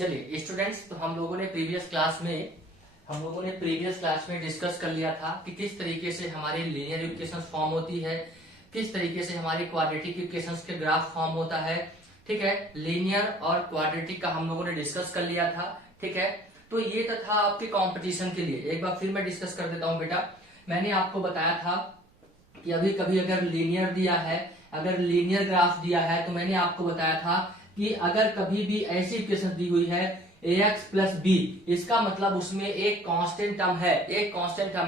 चलिए स्टूडेंट्स, तो हम लोगों ने प्रीवियस क्लास में डिस्कस कर लिया था कि किस तरीके से हमारी लीनियर इक्वेशंस फॉर्म होती है, किस तरीके से हमारी क्वाड्रेटिक इक्वेशंस के ग्राफ फॉर्म होता है। ठीक है, लीनियर और क्वाड्रेटिक का हम लोगों ने डिस्कस कर लिया था। ठीक है, तो ये था आपके कंपटीशन के लिए। एक बार फिर मैं डिस्कस कर देता हूं बेटा। मैंने आपको बताया था कि अभी कभी अगर लीनियर दिया है, अगर लीनियर ग्राफ दिया है, तो मैंने आपको बताया था कि अगर कभी भी ऐसी इक्वेशन दी हुई है ax प्लस बी, इसका मतलब उसमें एक कांस्टेंट टर्म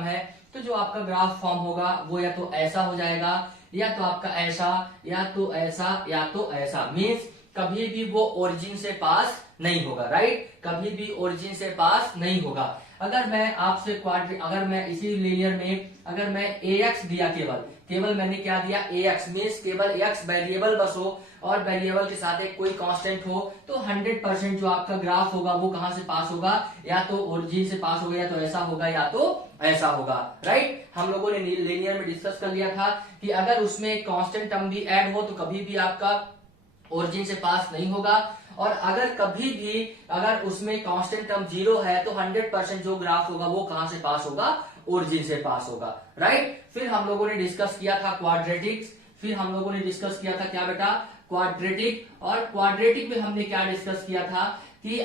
है, तो जो आपका ग्राफ फॉर्म होगा वो या तो ऐसा हो जाएगा, या तो आपका ऐसा, या तो ऐसा, या तो ऐसा। मीन्स कभी भी वो ओरिजिन से पास नहीं होगा। राइट, कभी भी ओरिजिन से पास नहीं होगा। अगर मैं आपसे अगर मैं इसी लीनियर में अगर मैं ax दिया, केवल मैंने क्या दिया ax, मीन्स केवल x वेरिएबल बस हो और वेरिएबल के साथ एक कोई कांस्टेंट हो, तो 100% जो आपका ग्राफ होगा वो कहां से पास होगा, या तो ओरिजिन से पास होगा, या तो ऐसा होगा, या तो ऐसा होगा। राइट, हम लोगों ने लीनियर में डिस्कस कर लिया था कि अगर उसमें एक कांस्टेंट टर्म भी ऐड हो तो कभी भी आपका ओरिजिन से पास नहीं होगा, और अगर कभी भी अगर उसमें कांस्टेंट टर्म 0 है तो 100% जो ग्राफ होगा वो कहां से पास होगा, ओरिजिन से पास होगा। राइट, फिर हम लोगों ने डिस्कस किया था क्वाड्रेटिक्स, फिर हम लोगों ने डिस्कस किया था क्या बेटा, क्वाड्रेटिक। और क्वाड्रेटिक में हमने क्या डिस्कस किया था कि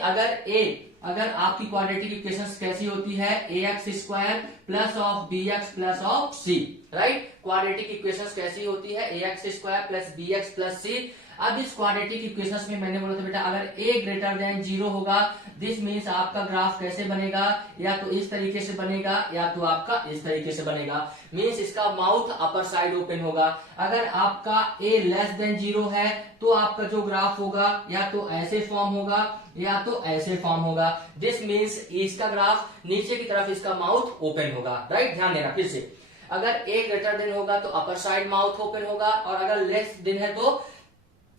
अगर आपकी क्वाड्रेटिक इक्वेशंस कैसी होती है, ax square plus of bx plus of c। Right, quadratic equations कैसी होती है, ax square plus bx plus c। अब इस क्वाड्रेटिक इक्वेशंस में मैंने बोला था बेटा, अगर a ग्रेटर देन 0 होगा, दिस मीन्स आपका ग्राफ कैसे बनेगा, या तो इस तरीके से बनेगा, या तो आपका इस तरीके से बनेगा। मीन्स इसका माउथ अपर साइड ओपन होगा। अगर आपका a लेस देन 0 है तो आपका जो ग्राफ होगा या तो ऐसे फॉर्म होगा, या तो ऐसे फॉर्म होगा। दिस मीन्स इसका ग्राफ नीचे की तरफ इसका माउथ ओपन होगा। राइट, ध्यान देना फिर से, अगर a ग्रेटर देन होगा तो अपर साइड माउथ ओपन होगा, और अगर लेस देन है तो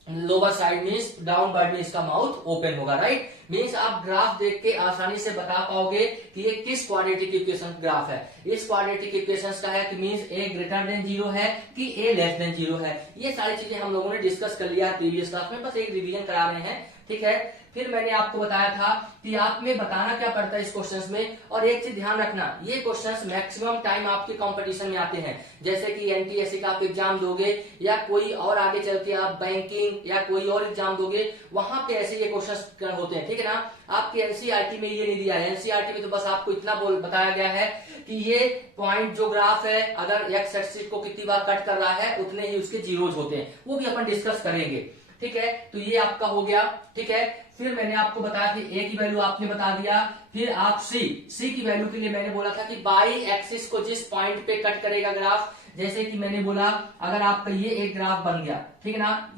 लोअर साइड मीन्स डाउनवर्ड में इसका माउथ ओपन होगा। राइट, मीन्स आप ग्राफ देख के आसानी से बता पाओगे कि ये किस क्वाड्रेटिक इक्वेशन ग्राफ है। इस क्वाड्रेटिक इक्वेशन का है कि मीन्स a ग्रेटर देन 0 है कि a लेस देन 0 है। ये सारी चीजें हम लोगों ने डिस्कस कर लिया प्रीवियस क्लास में, बस एक रिवीजन करा रहे हैं। ठीक है, फिर मैंने आपको बताया था कि आपने बताना क्या पड़ता है इस क्वेश्चंस में। और एक चीज ध्यान रखना, ये क्वेश्चंस मैक्सिमम टाइम आपके कंपटीशन में आते हैं, जैसे कि एनटीएससी का आप एग्जाम दोगे, या कोई और आगे चल के आप बैंकिंग या कोई और एग्जाम दोगे, वहां पे ऐसे ये क्वेश्चंस होते हैं। ठीक है ना, आपके एनसीईआरटी में ये नहीं दिया है। एनसीईआरटी में तो बस आपको इतना बताया गया है कि ये पॉइंट जो ग्राफ है, अगर एक्स एक्सिस को कितनी बार कट कर रहा है उतने ही उसके जीरोज होते हैं, वो भी अपन डिस्कस करेंगे। ठीक है, तो ये आपका हो गया। ठीक है, फिर मैंने आपको बताया कि a की वैल्यू आपने बता दिया। फिर आप c की वैल्यू के लिए मैंने बोला था कि बाई एक्सिस को जिस पॉइंट पे कट करेगा ग्राफ, जैसे कि मैंने बोला अगर आपका ये एक ग्राफ बन गया, ठीक है ना,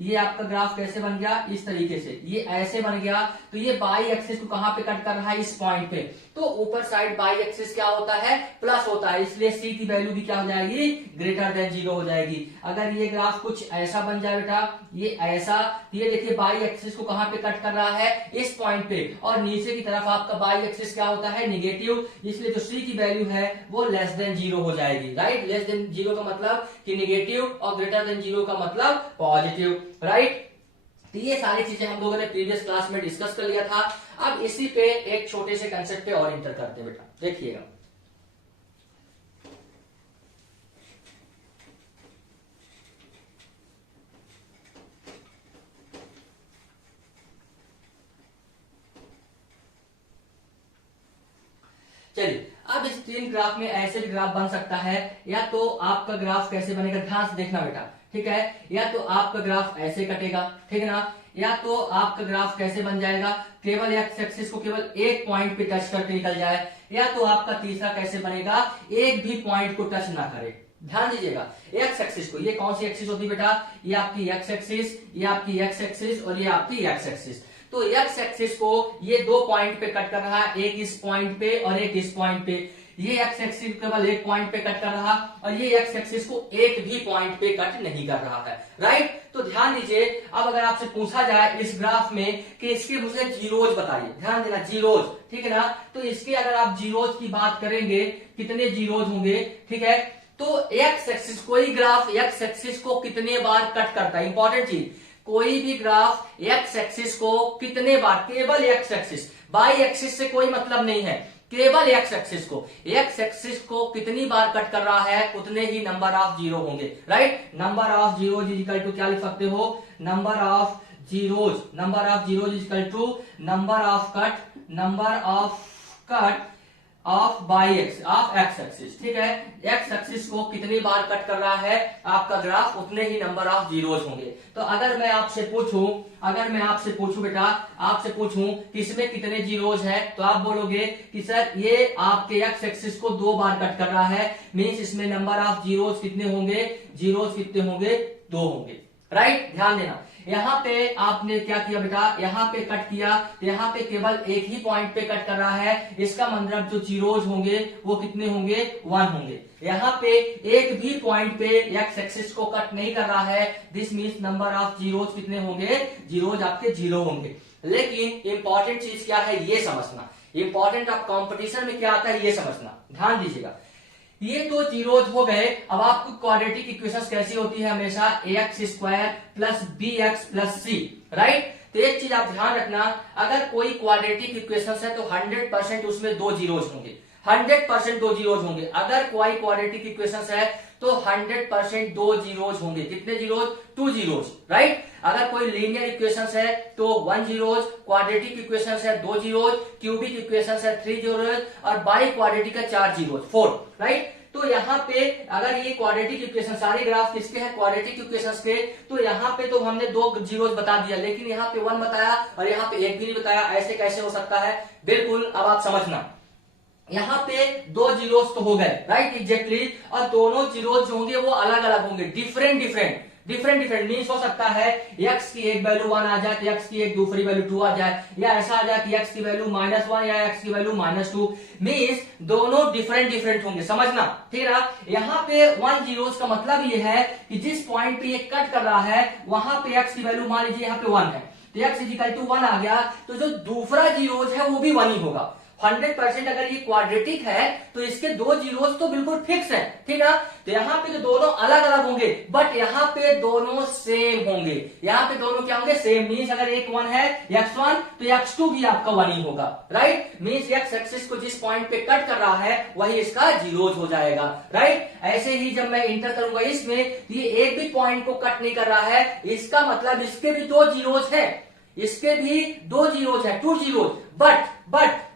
ये आपका ग्राफ कैसे बन गया, इस तरीके से, ये ऐसे बन गया, तो ये बाई एक्सिस को कहां पे कट कर रहा है, इस पॉइंट पे। तो ऊपर साइड बाई एक्सिस क्या होता है, प्लस होता है, इसलिए c की वैल्यू भी क्या हो जाएगी, ग्रेटर देन 0 हो जाएगी। अगर ये ग्राफ कुछ ऐसा बन जाए बेटा, ये ऐसा, ये देखिए बाई एक्सिस को कहां पे कट कर रहा है, इस पॉइंट पे, और नीचे की तरफ आपका बाई एक्सिस क्या होता है, निगेटिव, इसलिए जो c की वैल्यू है वो लेस देन 0 हो जाएगी। राइट, लेस देन 0 का मतलब कि निगेटिव, और ग्रेटर देन 0 का मतलब पॉजिटिव। राइट, तो ये सारी चीजें हम लोगों ने प्रीवियस क्लास में डिस्कस कर लिया था। अब इसी पे एक छोटे से कंसेप्ट पे और इंटर करते हैं बेटा, देखिएगा। चलिए, अब इस तीन ग्राफ में ऐसे भी ग्राफ बन सकता है, या तो आपका ग्राफ कैसे बनेगा, ध्यान से देखना बेटा। ठीक है, या तो आपका ग्राफ ऐसे कटेगा, ठीक है ना, या तो आपका ग्राफ कैसे बन जाएगा, केवल एक्स एक्सिस को केवल एक पॉइंट पे टच करके निकल जाए, या तो आपका तीसरा कैसे बनेगा, एक भी पॉइंट को टच ना करे। ध्यान दीजिएगा, एक्स एक्सिस को, ये कौन सी एक्सिस होती है बेटा, ये आपकी एक्स एक्सिस, ये आपकी एक्स एक्सिस, और ये आपकी एक्स एक्सिस। तो एक्स एक्सिस को ये दो पॉइंट पे कट कर रहा है, एक इस पॉइंट पे और एक इस पॉइंट पे। ये एक्स एक्सिस केवल एक पॉइंट पे कट कर रहा, और ये एक्स एक्सिस को एक भी पॉइंट पे कट नहीं कर रहा है। राइट, तो ध्यान दीजिए, अब अगर आपसे पूछा जाए इस ग्राफ में कि इसके मुझे जीरोज बताइए, ध्यान देना, जीरोज, ठीक है ना, तो इसके अगर आप जीरोज की बात करेंगे, कितने जीरोज होंगे, ठीक है, तो एक्स एक्सिस, कोई ग्राफ एक्स एक्सिस को कितने बार कट करता है, इंपॉर्टेंट चीज, कोई भी ग्राफ एक्स एक्सिस को कितने बार, केवल एक्स एक्सिस, बाई एक्सिस से कोई मतलब नहीं है, केवल एक्स एक्सिस को कितनी बार कट कर रहा है उतने ही नंबर ऑफ जीरो होंगे, right. Number of zeros is equal to क्या लिख सकते हो, number of zeros is equal to number of cut off by x of x axis, ठीक है। एक्स एक्सिस को कितनी बार कट कर रहा है आपका ग्राफ उतने ही नंबर ऑफ जीरोज होंगे। तो अगर मैं आपसे पूछूं बेटा, आपसे पूछूं कि इसमें कितने जीरोज है, तो आप बोलोगे कि सर ये आपके एक्स एक्सिस को 2 बार कट कर रहा है, मींस इसमें नंबर ऑफ जीरोज कितने होंगे, 2 होंगे, राइट। ध्यान देना, यहाँ पे आपने क्या किया बेटा, यहाँ पे कट किया, यहाँ पे केवल एक ही पॉइंट पे कट कर रहा है, इसका मतलब जो जीरोज होंगे वो कितने होंगे, 1 होंगे। यहाँ पे एक भी पॉइंट पे एक्स एक्सिस को कट नहीं कर रहा है, this means number of zeros कितने होंगे, जीरोज आपके 0 होंगे। लेकिन इंपॉर्टेंट चीज क्या है ये समझना, इंपॉर्टेंट ऑफ कॉम्पिटिशन में क्या आता है ये समझना, ध्यान दीजिएगा। ये तो जीरोज हो गए। अब आपको क्वाड्रेटिक इक्वेशंस कैसी होती है, हमेशा ax square plus bx plus c, right. तो एक चीज आप ध्यान रखना, अगर कोई क्वाड्रेटिक इक्वेशंस है तो 100% उसमें 2 जीरोज होंगे, 100% 2 जीरोज होंगे। अगर कोई क्वाड्रेटिक इक्वेशंस है तो 100% 2 जीरोज होंगे। कितने जीरोज, 2 जीरोज, राइट। अगर कोई लीनियर इक्वेशंस है तो 1 जीरोज, क्वाड्रेटिक इक्वेशंस है 2 जीरोज, क्यूबिक इक्वेशंस है 3 जीरोज और बाई क्वाड्रेटिक है 4 जीरोज, 4, राइट। तो यहाँ पे अगर ये क्वाड्रेटिक इक्वेशन, सारे ग्राफ किसके हैं, क्वाड्रेटिक इक्वेशंस के, तो यहाँ पे तो हमने 2 जीरोज बता दिया, लेकिन यहाँ पे 1 बताया और यहाँ पे 1 भी नहीं बताया, ऐसे कैसे हो सकता है। बिल्कुल, अब आप समझना, यहाँ पे 2 जीरोज तो हो गए, राइट, एग्जैक्टली। और दोनों जीरोज जो होंगे वो अलग अलग होंगे, डिफरेंट मीन्स हो सकता है x की एक वैल्यू 1 आ जाए तो x की एक दूसरी वैल्यू 2 आ जाए, या ऐसा आ जाए कि x की वैल्यू -1 या x की वैल्यू -2, मीन्स दोनों डिफरेंट होंगे, समझना, ठीक है ना। यहाँ पे 1 जीरोज का मतलब ये है कि जिस पॉइंट पे ये कट कर रहा है वहां पे x की वैल्यू मान लीजिए यहाँ पे 1 है, तो x इज इक्वल टू 1 आ गया, तो जो दूसरा जीरोज है वो भी 1 ही होगा। 100% अगर ये क्वाड्रेटिक है तो इसके 2 जीरोज तो बिल्कुल फिक्स है, ठीक है। तो यहाँ पे तो दोनों अलग अलग होंगे, बट यहाँ पे दोनों सेम होंगे। यहाँ पे दोनों क्या होंगे, सेम, मीन्स अगर एक 1 है x1 तो x2 भी आपका 1 ही होगा, राइट। मीन्स एक्स एक्सिस को जिस पॉइंट पे कट कर रहा है वही इसका जीरोज हो जाएगा, राइट। ऐसे ही जब मैं इंटर करूंगा इसमें, ये एक भी पॉइंट को कट नहीं कर रहा है, इसका मतलब इसके भी 2 जीरोज है, इसके भी 2 जीरोज है, 2 जीरोज,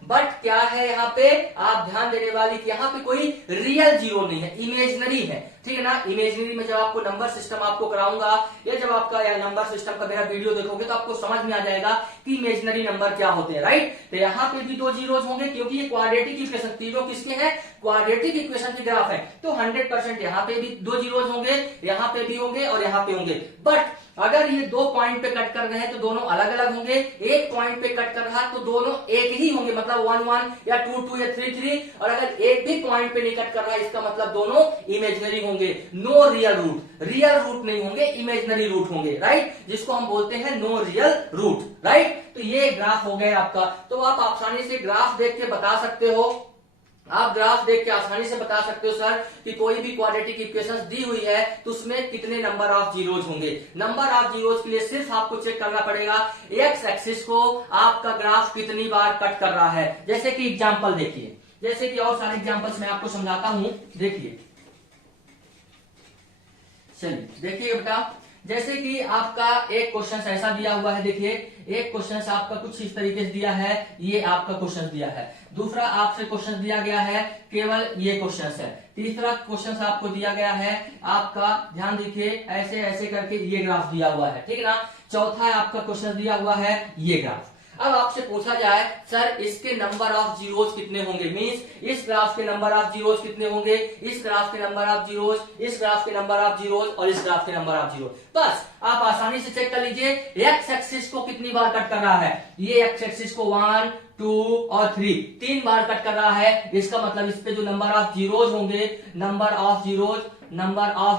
बट क्या है यहाँ पे, आप ध्यान देने वाली कि यहाँ पे कोई रियल जीरो नहीं है, इमेजिनरी है, ठीक है ना। इमेजिनरी में जब आपको नंबर सिस्टम आपको कराऊंगा या जब आपका नंबर सिस्टम का मेरा वीडियो देखोगे तो आपको समझ में आ जाएगा कि इमेजिनरी नंबर क्या होते हैं, राइट। तो यहाँ पे भी 2 जीरोज होंगे क्योंकि ये क्वाड्रेटिक इक्वेशन, तीनों किसके हैं, क्वाड्रेटिक इक्वेशन के ग्राफ है, तो 100% यहाँ पे भी 2 जीरोज होंगे, यहाँ पे भी होंगे और यहाँ पे होंगे। बट अगर ये 2 पॉइंट पे कट कर रहे हैं तो दोनों अलग अलग होंगे, एक पॉइंट पे कट कर रहा तो दोनों एक ही होंगे, मतलब 1 1 या 2 2 या 3 3, और अगर एक भी पॉइंट पे नहीं कट कर रहा है इसका मतलब दोनों इमेजिनरी होंगे, नो रियल रूट नहीं होंगे, इमेजिनरी रूट होंगे, राइट, जिसको हम बोलते हैं नो रियल रूट, राइट। तो ये ग्राफ हो गया आपका। तो आप आसानी से ग्राफ देख के बता सकते हो, आप ग्राफ देख के आसानी से बता सकते हो सर कि कोई भी क्वाड्रेटिक इक्वेशंस दी हुई है तो उसमें कितने नंबर ऑफ जीरोज होंगे। नंबर ऑफ जीरोज के लिए सिर्फ आपको चेक करना पड़ेगा एक्स एक्सिस को आपका ग्राफ कितनी बार कट कर रहा है। जैसे कि एग्जांपल देखिए, जैसे कि और सारे एग्जांपल्स मैं आपको समझाता हूं, देखिए, चलिए देखिए बेटा, जैसे कि आपका एक क्वेश्चन ऐसा दिया हुआ है, देखिए एक क्वेश्चन आपका कुछ इस तरीके से दिया है, ये आपका क्वेश्चन दिया है, दूसरा आपसे क्वेश्चन दिया गया है केवल ये क्वेश्चन है, तीसरा क्वेश्चन आपको दिया गया है आपका, ध्यान देखिए, ऐसे ऐसे करके ये ग्राफ दिया हुआ है, ठीक है ना, चौथा आपका क्वेश्चन दिया हुआ है ये ग्राफ। अब आपसे पूछा जाए सर इसके नंबर ऑफ जीरोज कितने होंगे, मींस इस ग्राफ के नंबर ऑफ जीरोज कितने होंगे, इस ग्राफ के नंबर ऑफ जीरोज, इस ग्राफ के नंबर ऑफ जीरोज और इस ग्राफ के नंबर ऑफ जीरोज। बस आप आसानी से चेक कर लीजिए एक्स एक्सिस को कितनी बार कट कर रहा है, ये एक्स एक्सिस को 1 2 और 3 बार कट कर रहा है, इसका मतलब इस पे जो नंबर ऑफ जीरोज होंगे, नंबर ऑफ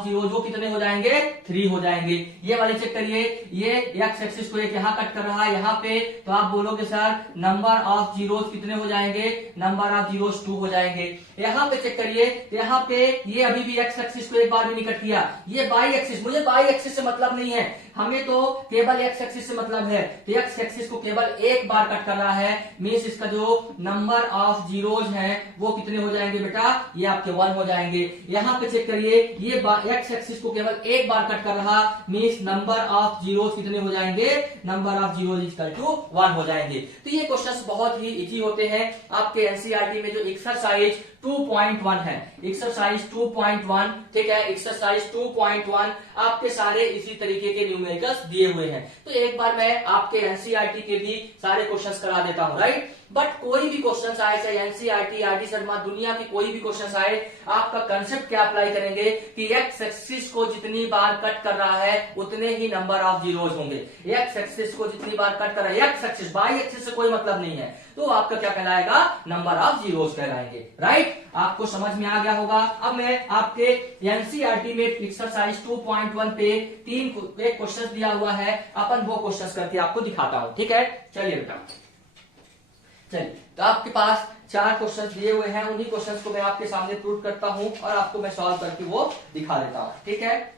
जीरोज वो कितने हो जाएंगे, 3 हो जाएंगे। ये वाले चेक करिए, ये एक्स एक्सिस को एक यहाँ कट कर रहा है यहाँ पे, तो आप बोलोगे सर नंबर ऑफ जीरोज कितने हो जाएंगे, नंबर ऑफ जीरोज 2 हो जाएंगे। यहाँ पे चेक करिए, यहाँ पे ये अभी भी एक्स एक्सिस को एक बार भी नहीं कट किया, ये बाई एक्सिस, मुझे बाई एक्सिस से मतलब नहीं है, हमें तो केवल एक्स एक्सिस से मतलब है, तो एक्स एक्सिस को केवल एक बार कट कर रहा है, मीन्स इसका जो नंबर ऑफ जीरोज है वो कितने हो जाएंगे बेटा, ये आपके 1 हो जाएंगे। यहाँ पे चेक करिए, ये एक्स एक्सिस को केवल एक बार कट कर रहा, मीन्स नंबर ऑफ जीरोज कितने हो जाएंगे, number of zeros equal to 1 हो जाएंगे। तो ये क्वेश्चंस बहुत ही इजी होते हैं। आपके एनसीईआरटी में जो एक्सरसाइज 2.1 है, एक्सरसाइज 2.1, ठीक है, एक्सरसाइज 2.1 आपके सारे इसी तरीके के न्यूमेरिकल्स दिए हुए हैं। तो एक बार मैं आपके एनसीईआरटी के भी सारे क्वेश्चंस करा देता हूं, राइट। बट कोई भी क्वेश्चन आए, चाहे एनसीईआरटी, आरडी शर्मा, दुनिया की कोई भी क्वेश्चन आए, आपका कंसेप्ट क्या अप्लाई करेंगे कि एक्स एक्सिस को जितनी बार कट कर रहा है उतने ही नंबर ऑफ जीरोज होंगे। एक्स एक्सिस को जितनी बार कट कर रहा है, एक्स एक्सिस, बाई एक्सिस से कोई मतलब नहीं है, तो आपका क्या कहलाएगा, नंबर ऑफ जीरोज कहलाएंगे, राइट। आपको समझ में आ गया होगा। अब मैं आपके एनसीईआरटी में एक्सरसाइज 2.1 पे 3 क्वेश्चन दिया हुआ है, अपन वो क्वेश्चन करके आपको दिखाता हूं, ठीक है। चलिए बेटा, चलिए, तो आपके पास 4 क्वेश्चंस दिए हुए हैं, उन्हीं क्वेश्चंस को मैं आपके सामने प्रूव करता हूं और आपको मैं सॉल्व करके वो दिखा देता हूं, ठीक है।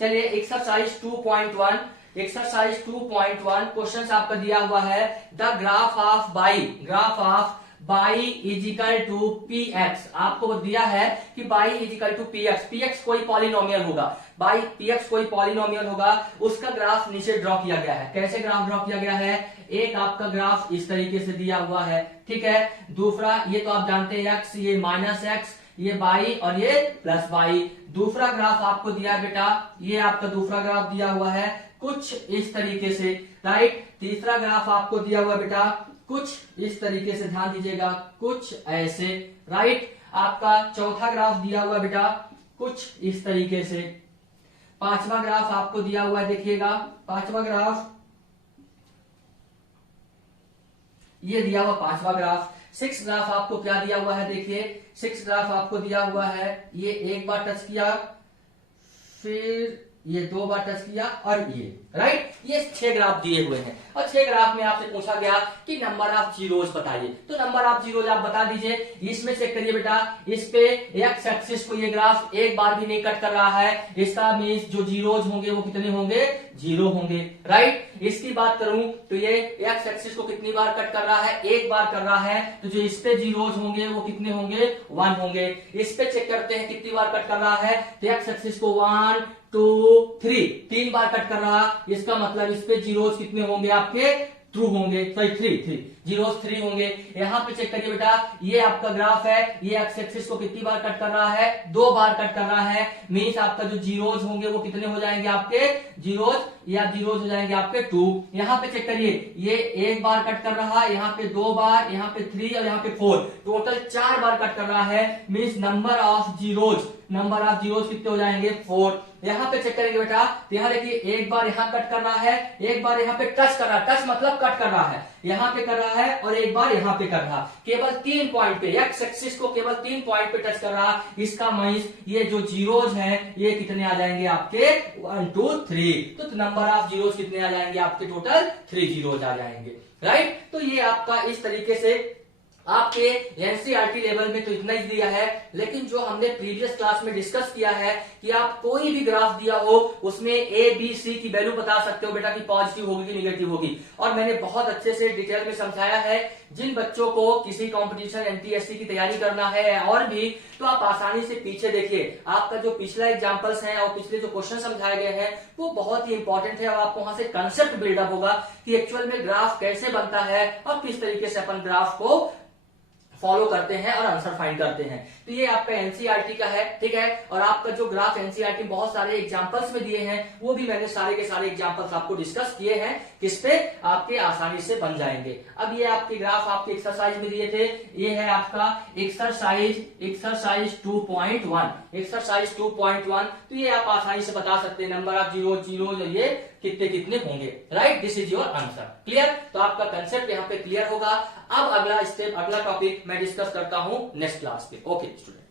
चलिए, एक्सरसाइज 2.1, एक्सरसाइज 2.1 क्वेश्चन आपका दिया हुआ है, the graph of y is equal to p x. आपको दिया है कि y is equal to p x, p x कोई पॉलिनोमियल होगा, बाई पी एक्स कोई पॉलिनोमियल होगा, उसका ग्राफ नीचे ड्रॉ किया गया है। कैसे ग्राफ ड्रॉ किया गया है, एक आपका ग्राफ इस तरीके से दिया हुआ है, ठीक है। दूसरा, ये तो आप जानते हैं एक्स, ये माइनस एक्स, ये बाई और ये प्लस बाई। दूसरा ग्राफ आपको दिया है बेटा, ये आपका दूसरा ग्राफ दिया हुआ है कुछ इस तरीके से, राइट। तीसरा ग्राफ आपको दिया हुआ बेटा कुछ इस तरीके से, ध्यान दीजिएगा, कुछ ऐसे, राइट। आपका चौथा ग्राफ दिया हुआ बेटा कुछ इस तरीके से। पांचवा ग्राफ आपको दिया हुआ है, देखिएगा, पांचवा ग्राफ ये दिया हुआ पांचवा ग्राफ। 6 ग्राफ आपको क्या दिया हुआ है, देखिए 6 ग्राफ आपको दिया हुआ है, ये एक बार टच किया, फिर ये 2 बार टच किया और ये, राइट। ये 6 ग्राफ दिए हुए हैं और 6 ग्राफ में आपसे पूछा गया कि नंबर ऑफ जीरोज बताइए, तो नंबर ऑफ जीरोज आप बता दीजिए। इसमें चेक करिए बेटा, इस पे एक्स एक्सिस को ये ग्राफ एक बार भी नहीं कट कर रहा है, इसका मीन्स जो जीरोज होंगे वो कितने होंगे, 0 होंगे, राइट। इसकी बात करूं तो ये एक्स एक्सिस को कितनी बार कट कर रहा है, एक बार कर रहा है, तो जो इस पे जीरोज होंगे वो कितने होंगे, 1 होंगे। इस पे चेक करते हैं कितनी बार कट कर रहा है, तो एक्स एक्सिस को 1 2 3 बार कट कर रहा, इसका मतलब इस पे जीरोस कितने होंगे आपके, 2 होंगे, सॉरी 3 जीरोस 3 होंगे। यहाँ पे चेक करिए बेटा, ये आपका ग्राफ है, ये एक्स एक्सिस को कितनी बार कट कर रहा है, 2 बार कट कर रहा है, मीन्स आपका जो जीरोस होंगे वो कितने हो जाएंगे आपके, जीरोस हो जाएंगे आपके 2। यहाँ पे चेक करिए, ये एक बार कट कर रहा है, यहाँ पे 2 बार, यहाँ पे 3 और यहाँ पे 4, टोटल 4 बार कट कर रहा है, मीन्स नंबर ऑफ जीरोज कितने हो जाएंगे, 4। यहाँ पे चेक करेंगे बेटा, तो यहाँ देखिए एक बार यहाँ कट कर रहा है, एक बार यहाँ पे टच कर रहा है, टच मतलब कट कर रहा है, यहाँ पे कर रहा है और एक बार यहाँ पे कर रहा, केवल 3 पॉइंट पे, एक्स एक्सिस को केवल 3 पॉइंट पे टच कर रहा, इसका मींस ये जो जीरोज हैं ये कितने आ जाएंगे आपके, 1 2 3, तो नंबर ऑफ जीरोज कितने आ जाएंगे आपके, टोटल 3 जीरोज आ जाएंगे, राइट। तो ये आपका इस तरीके से आपके एनसीईआरटी लेवल में तो इतना ही दिया है, लेकिन जो हमने प्रीवियस क्लास में डिस्कस किया है कि आप कोई भी ग्राफ दिया हो उसमें ए बी सी की वैल्यू बता सकते हो बेटा कि पॉजिटिव होगी कि निगेटिव होगी, और मैंने बहुत अच्छे से डिटेल में समझाया है। जिन बच्चों को किसी कंपटीशन एनटीएससी की तैयारी करना है और भी, तो आप आसानी से पीछे देखिए, आपका जो पिछला एग्जांपल्स हैं और पिछले जो क्वेश्चन समझाए गए हैं वो बहुत ही इंपॉर्टेंट है, और आपको वहां से कंसेप्ट बिल्डअप होगा कि एक्चुअल में ग्राफ कैसे बनता है और किस तरीके से अपन ग्राफ को फॉलो करते हैं और आंसर फाइंड करते हैं। तो ये आपका एनसीईआरटी का है, ठीक है। और आपका जो ग्राफ एनसीईआरटी बहुत सारे एग्जांपल्स में दिए हैं, वो भी मैंने सारे के सारे एग्जांपल्स आपको डिस्कस किए हैं, किस पे आपके आसानी से बन जाएंगे। अब ये आपके ग्राफ आपके एक्सरसाइज में दिए थे, ये है आपका एक्सरसाइज 2.1, तो ये आप आसानी से बता सकते हैं नंबर ऑफ जीरो ये कितने कितने होंगे, right. This is your answer, clear. तो आपका कंसेप्ट यहाँ पे क्लियर होगा। अब अगला स्टेप, अगला टॉपिक मैं डिस्कस करता हूं नेक्स्ट क्लास पे। Okay student.